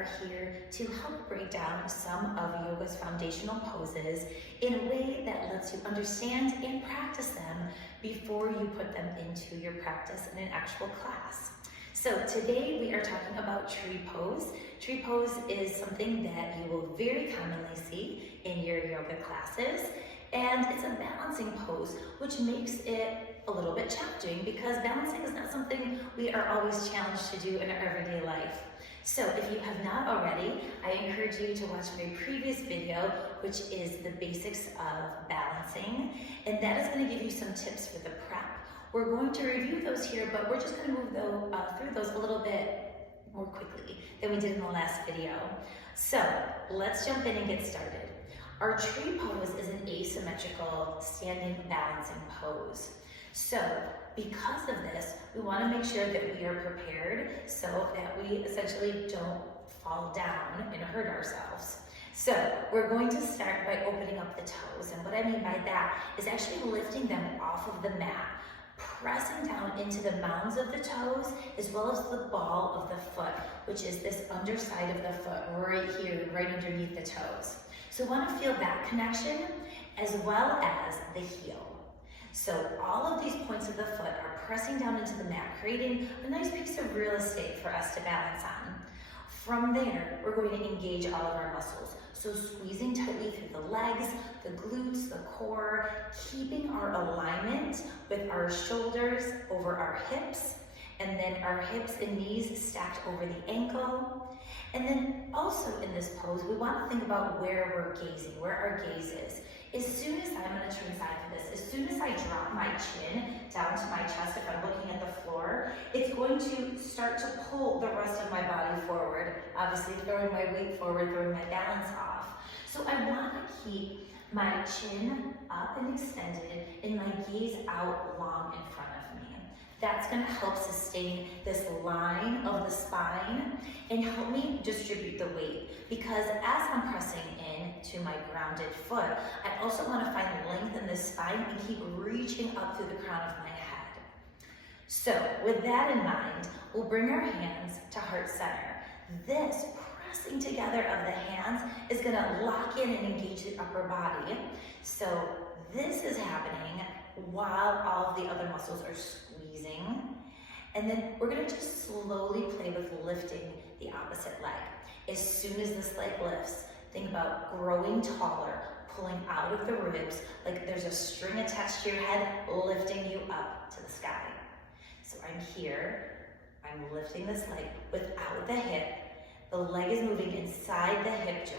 are here to help break down some of yoga's foundational poses in a way that lets you understand and practice them before you put them into your practice in an actual class. So today we are talking about tree pose. Tree pose is something that you will very commonly see in your yoga classes, and it's a balancing pose, which makes it a little bit challenging because balancing is not something we are always challenged to do in our everyday life. So if you have not already, I encourage you to watch my previous video, which is the basics of balancing, and that is going to give you some tips for the prep. We're going to review those here, but we're just going to move through those a little bit more quickly than we did in the last video. So let's jump in and get started. Our tree pose is an asymmetrical standing balancing pose. So because of this, we want to make sure that we are prepared so that we essentially don't fall down and hurt ourselves. So we're going to start by opening up the toes. And what I mean by that is actually lifting them off of the mat, pressing down into the mounds of the toes as well as the ball of the foot, which is this underside of the foot right here, right underneath the toes. So we want to feel that connection as well as the heel. So all of these points of the foot are pressing down into the mat, creating a nice piece of real estate for us to balance on. From there, we're going to engage all of our muscles. So squeezing tightly through the legs, the glutes, the core, keeping our alignment with our shoulders over our hips, and then our hips and knees stacked over the ankle. And then also in this pose, we want to think about where we're gazing, where our gaze is. As soon as I'm going to turn side for this, as soon as I drop my chin down to my chest, if I'm looking at the floor, it's going to start to pull the rest of my body forward, obviously throwing my weight forward, throwing my balance off. So I want to keep my chin up and extended and my gaze out long in front of me. That's going to help sustain this line of the spine and help me distribute the weight, because as I'm pressing in to my grounded foot, I also want to find length in the spine and keep reaching up through the crown of my head. So with that in mind, we'll bring our hands to heart center. This pressing together of the hands is going to lock in and engage the upper body. So this is happening while all of the other muscles are squeezing. And then we're going to just slowly play with lifting the opposite leg. As soon as this leg lifts, think about growing taller, pulling out of the ribs like there's a string attached to your head, lifting you up to the sky. So I'm here, I'm lifting this leg without the hip. The leg is moving inside the hip joint.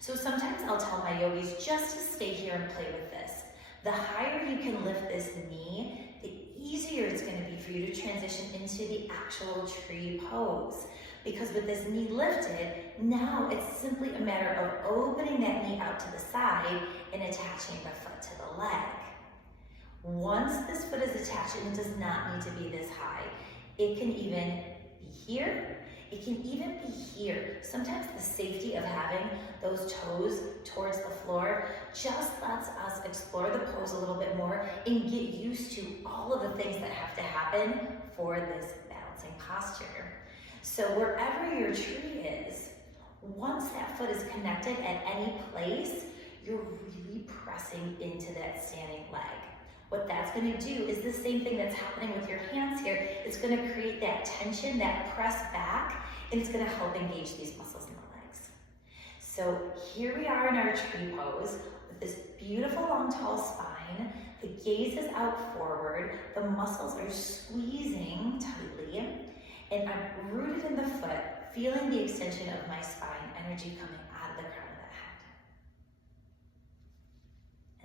So sometimes I'll tell my yogis just to stay here and play with this. The higher you can lift this knee, the easier it's going to be for you to transition into the actual tree pose. Because with this knee lifted, now it's simply a matter of opening that knee out to the side and attaching the foot to the leg. Once this foot is attached, and it does not need to be this high, it can even be here. It can even be here. Sometimes the safety of having those toes towards the floor just lets us explore the pose a little bit more and get used to all of the things that have to happen for this balancing posture. So wherever your tree is, once that foot is connected at any place, you're really pressing into that standing leg. What that's going to do is the same thing that's happening with your hands here. It's going to create that tension, that press back, and it's going to help engage these muscles in the legs. So here we are in our tree pose with this beautiful long tall spine. The gaze is out forward. The muscles are squeezing tightly, and I'm rooted in the foot, feeling the extension of my spine, energy coming out of the crown of the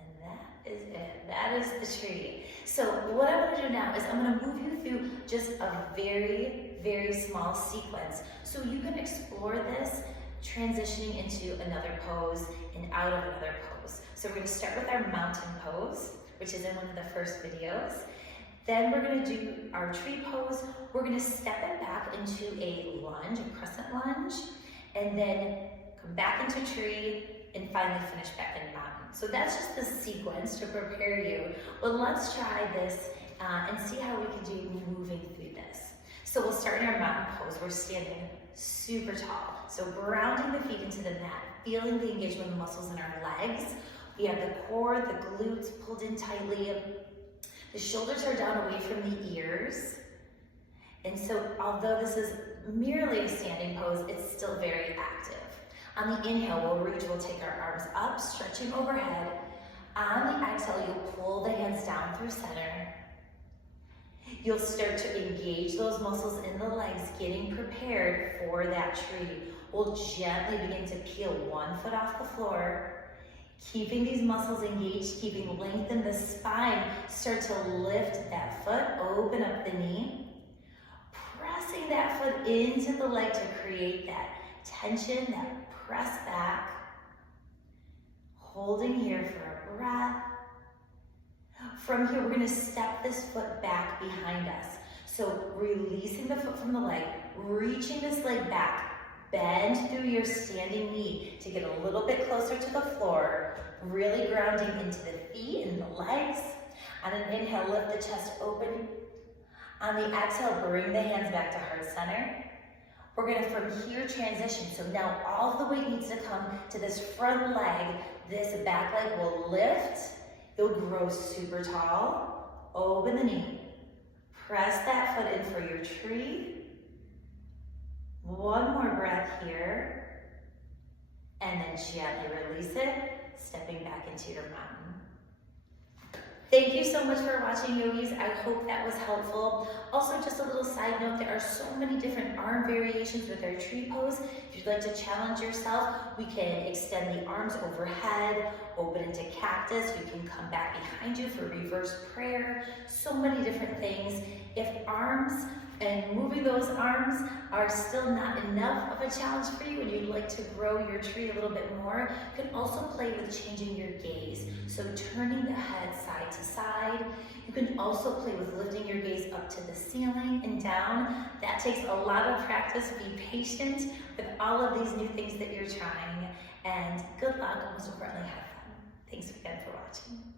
head. And that is it. That is the tree. So what I'm going to do now is I'm going to move you through just a very, very small sequence so you can explore this transitioning into another pose and out of another pose. So we're going to start with our mountain pose, which is in one of the first videos. Then we're going to do our tree pose. We're going to step it back into a lunge, a crescent lunge, and then come back into tree, and finally finish back in mountain. So that's just the sequence to prepare you. Well, let's try this and see how we can do moving through this. So we'll start in our mountain pose. We're standing super tall. So grounding the feet into the mat, feeling the engagement of the muscles in our legs. We have the core, the glutes pulled in tightly. The shoulders are down away from the ears. And so although this is merely a standing pose, it's still very active. On the inhale, we'll reach, we'll take our arms up, stretching overhead. On the exhale, you'll pull the hands down through center. You'll start to engage those muscles in the legs, getting prepared for that tree. We'll gently begin to peel one foot off the floor, keeping these muscles engaged, keeping length in the spine. Start to lift that foot, open up the knee, pressing that foot into the leg to create that tension, that press back. Holding here for a breath. From here, we're going to step this foot back behind us. So releasing the foot from the leg, reaching this leg back, bend through your standing knee to get a little bit closer to the floor, really grounding into the feet and the legs. On an inhale, lift the chest open. On the exhale, bring the hands back to heart center. We're going to from here transition. So now all the weight needs to come to this front leg. This back leg will lift. You'll grow super tall. Open the knee. Press that foot in for your tree. One more breath here. And then gently release it, stepping back into your mountain. Thank you so much for watching, yogis. I hope that was helpful. Also, just a little side note, there are so many different arm variations with our tree pose. If you'd like to challenge yourself, we can extend the arms overhead, open into cactus. You can come back behind you for reverse prayer. So many different things. If arms and moving those arms are still not enough of a challenge for you and you'd like to grow your tree a little bit more, you can also play with changing your gaze. So turning the head side to side. You can also play with lifting your gaze up to the ceiling and down. That takes a lot of practice. Be patient with all of these new things that you're trying. And good luck, most importantly, have fun. Thanks again for watching.